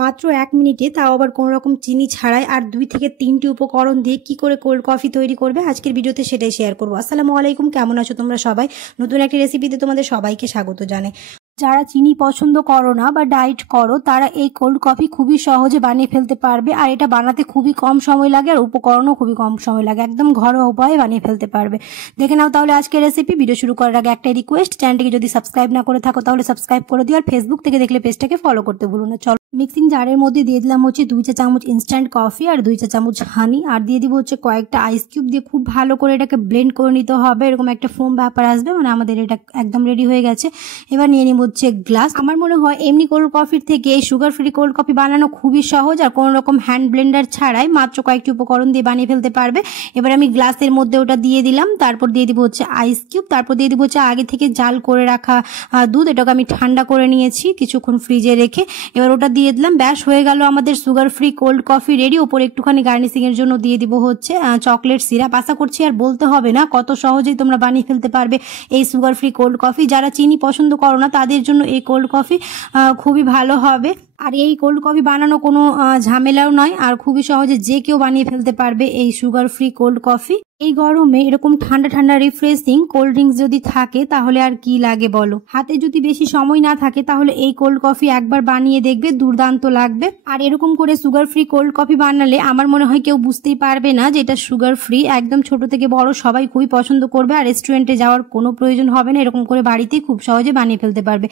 মাত্র 1 মিনিটে, তাও আবার কোনো রকম চিনি ছাড়াই আর 2 থেকে 3টি উপকরণ দিয়ে কি করে কোল্ড কফি তৈরি করবে আজকের ভিডিওতে সেটাই শেয়ার করবো। আসসালামু আলাইকুম, কেমন আছো তোমরা সবাই? নতুন একটি রেসিপিতে তোমাদের সবাইকে স্বাগত জানাই। যারা চিনি পছন্দ করো না বা ডায়েট করো তারা এই কোল্ড কফি খুবই সহজে বানিয়ে ফেলতে পারবে, আর এটা বানাতে খুবই কম সময় লাগে আর উপকরণও খুবই কম সময় লাগে, একদম ঘরোয়া উপায়ে বানিয়ে ফেলতে পারবে। দেখে নাও তাহলে আজকের রেসিপি। ভিডিও শুরু করার আগে একটা রিকোয়েস্ট, চ্যানেলটিকে যদি সাবস্ক্রাইব না করে থাকো তাহলে সাবস্ক্রাইব করে দিও, আর ফেসবুক থেকে দেখলে পেজটাকে ফলো করতে ভুলো না। চলো, মিক্সিং জারের মধ্যে দিয়ে দিলাম হচ্ছে 2 চা চামচ ইনস্ট্যান্ট কফি আর 2 চা চামচ হানি, আর দিয়ে দিব হচ্ছে কয়েকটা আইস কিউব দিয়ে খুব ভালো করে এটাকে ব্লেন্ড করে নিতে হবে। এরকম একটা ফোম ব্যাপার আসবে, মানে আমাদের এটা একদম রেডি হয়ে গেছে। এবার নিয়ে নিব হচ্ছে গ্লাস। আমার মনে হয় এমনি কোল্ড কফির থেকে সুগার ফ্রি কোল্ড কফি বানানো খুবই সহজ, আর কোনো রকম হ্যান্ড ব্লেন্ডার ছাড়াই মাত্র কয়েকটি উপকরণ দিয়ে বানিয়ে ফেলতে পারবে। এবার আমি গ্লাসের মধ্যে ওটা দিয়ে দিলাম, তারপর দিয়ে দিব হচ্ছে আইস কিউব, তারপর দিয়ে দিব হচ্ছে আগে থেকে জাল করে রাখা দুধ। এটাকে আমি ঠান্ডা করে নিয়েছি কিছুক্ষণ ফ্রিজে রেখে। এবার ওটা দিয়ে দিলাম, ব্যাস হয়ে গেল আমাদের sugar free cold coffee ready. ওপরে একটুখানি গার্নিশিং এর জন্য দিয়ে দিব হচ্ছে চকলেট সিরাপ। আশা করছি আর বলতে হবে না, কত সহজেই তোমরা বানিয়ে ফেলতে পারবে এই সুগার ফ্রি কোল্ড কফি। যারা চিনি পছন্দ করো না তাদের জন্য এই কোল্ড কফি খুবই ভালো হবে। আর এই কোল্ড কফি বানানো কোনো ঝামেলাও নয়, আর খুবই সহজে যে কেউ বানিয়ে ফেলতে পারবে এই সুগার ফ্রি কোল্ড কফি। এই গরমে এরকম ঠান্ডা ঠান্ডা রিফ্রেশিং কোল্ড ড্রিঙ্কস যদি থাকে তাহলে আর কি লাগে বলো। হাতে যদি বেশি সময় না থাকে তাহলে এই কোল্ড কফি একবার বানিয়ে দেখবে, দুর্দান্ত লাগবে। আর এরকম করে সুগার ফ্রি কোল্ড কফি বানালে আমার মনে হয় কেউ বুঝতেই পারবে না যে এটা সুগার ফ্রি। একদম ছোট থেকে বড় সবাই খুবই পছন্দ করবে, আর রেস্টুরেন্টে যাওয়ার কোনো প্রয়োজন হবে না, এরকম করে বাড়িতেই খুব সহজে বানিয়ে ফেলতে পারবে।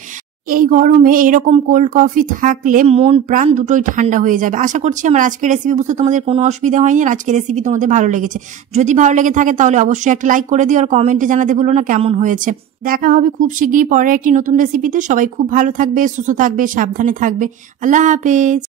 এই গরমে এরকম কোল্ড কফি থাকলে মন প্রাণ দুটোই ঠান্ডা হয়ে যাবে। আশা করছি আমার আজকের রেসিপি বুঝতে তোমাদের কোনো অসুবিধা হয়নি, আর আজকের রেসিপি তোমাদের ভালো লেগেছে। যদি ভালো লেগে থাকে তাহলে অবশ্যই একটা লাইক করে দিও, আর কমেন্টে জানাতে ভুলো না কেমন হয়েছে। দেখা হবে খুব শীঘ্রই পরে একটি নতুন রেসিপিতে। সবাই খুব ভালো থাকবে, সুস্থ থাকবে, সাবধানে থাকবে। আল্লাহ হাফেজ।